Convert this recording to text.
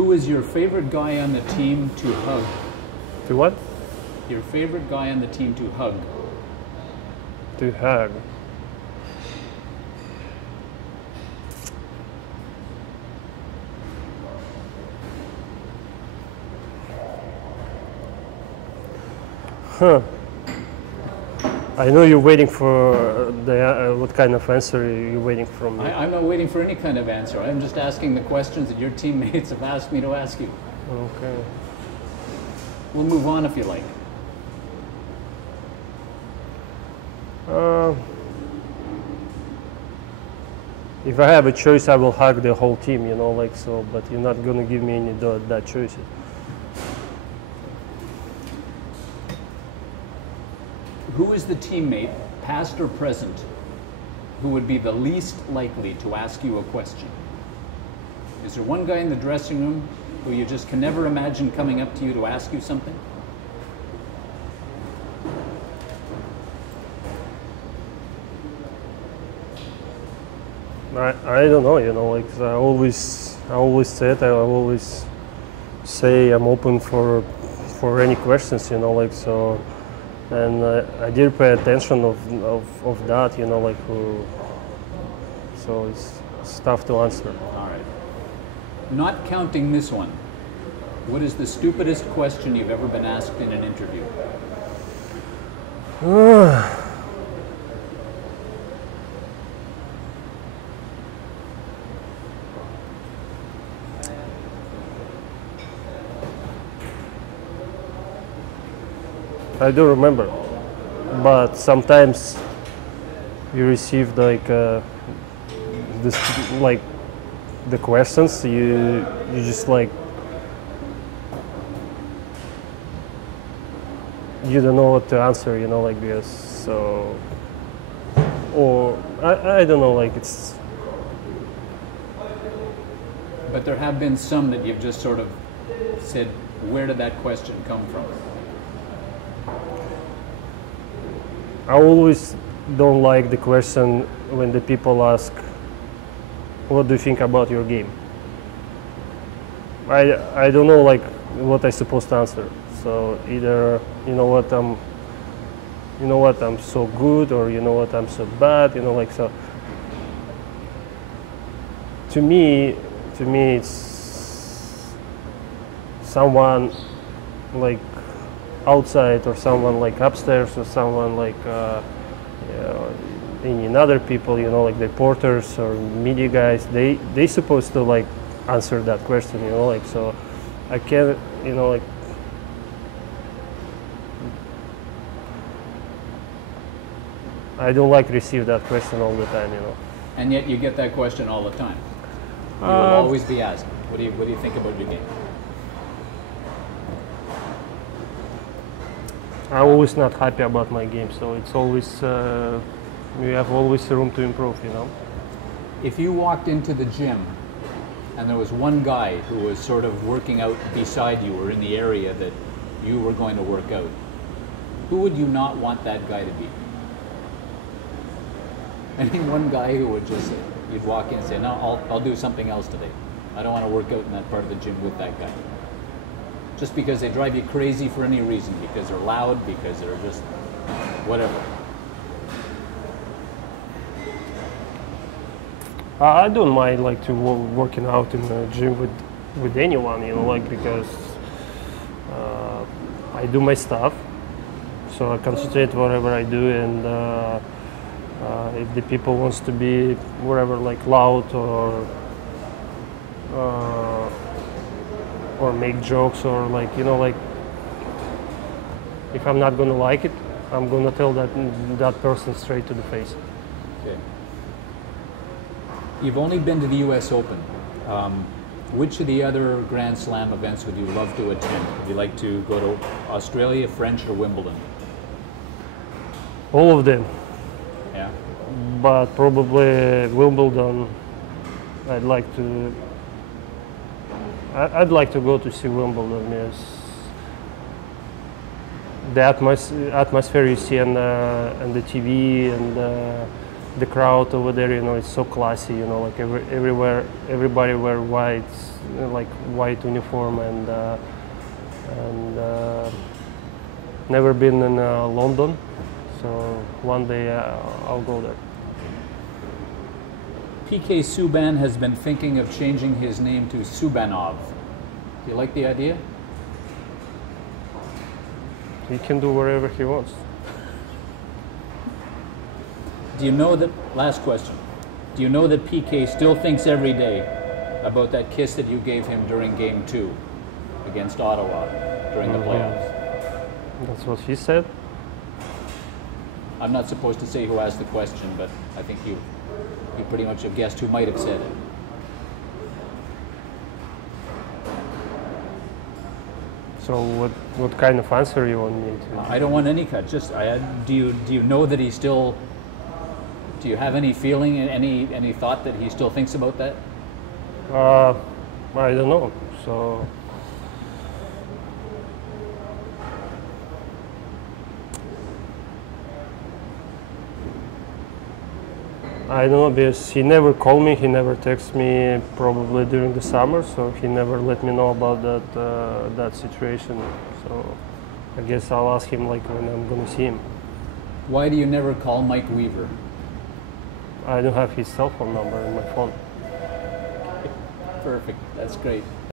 Who is your favorite guy on the team to hug? To what? Your favorite guy on the team to hug? To hug. Huh. I know you're waiting for the what kind of answer you're waiting from me. I'm not waiting for any kind of answer. I'm just asking the questions that your teammates have asked me to ask you. Okay. We'll move on if you like. If I have a choice, I will hug the whole team, you know, like so. But you're not gonna give me any that choices. Who is the teammate, past or present, who would be the least likely to ask you a question? Is there one guy in the dressing room who you just can never imagine coming up to you to ask you something? I don't know, you know, like I always say I'm open for any questions, you know, like so. And I did pay attention of that, you know, like so it's tough to answer. All right. Not counting this one, what is the stupidest question you've ever been asked in an interview? I do remember, but sometimes you receive like this, like the questions. You just like you don't know what to answer. You know, like this. So, or I don't know. Like it's. But there have been some that you've just sort of said, where did that question come from? I always don't like the question when the people ask, what do you think about your game? I don't know like what I'm supposed to answer. So either you know what I'm so good, or you know what I'm so bad, you know, like so. To me it's someone like outside, or someone like upstairs, or someone like any other people, you know, like the reporters or media guys. They supposed to like answer that question, you know, like so. I can't, you know, like I don't like receive that question all the time, you know. And yet you get that question all the time. You will always be asked, what do you think about your game? I'm always not happy about my game, so it's always you have always room to improve, you know. If you walked into the gym and there was one guy who was sort of working out beside you or in the area that you were going to work out, who would you not want that guy to be? Any one guy who would just, you'd walk in and say, no, I'll do something else today. I don't want to work out in that part of the gym with that guy. Just because they drive you crazy for any reason, because they're loud, because they're just whatever. I don't mind like to working out in the gym with anyone, you know, like because I do my stuff, so I concentrate whatever I do, and if the people wants to be whatever, like loud or make jokes, or like, you know, like if I'm not gonna like it, I'm gonna tell that person straight to the face. Okay. You've only been to the U.S. Open. Which of the other Grand Slam events would you love to attend? Would you like to go to Australia, French, or Wimbledon? All of them. Yeah. But probably Wimbledon. I'd like to go to see Wimbledon. Yes. The atmosphere you see on the TV, and the crowd over there, you know, it's so classy, you know, like everybody wear white, like white uniform, and never been in London, so one day I'll go there. PK Subban has been thinking of changing his name to Subbanov. Do you like the idea? He can do wherever he wants. Do you know that, last question, do you know that PK still thinks every day about that kiss that you gave him during Game 2 against Ottawa during the playoffs? That's what he said. I'm not supposed to say who asked the question, but I think you pretty much have guessed who might have said it. So what kind of answer you want me to? I don't want any cut. Just do you know that he still? Do you have any feeling, any thought that he still thinks about that? I don't know. So I don't know, because he never called me, he never texted me, probably during the summer, so he never let me know about that situation. So I guess I'll ask him like when I'm gonna see him. Why do you never call Mike Weaver? I don't have his cell phone number in my phone. Perfect. That's great.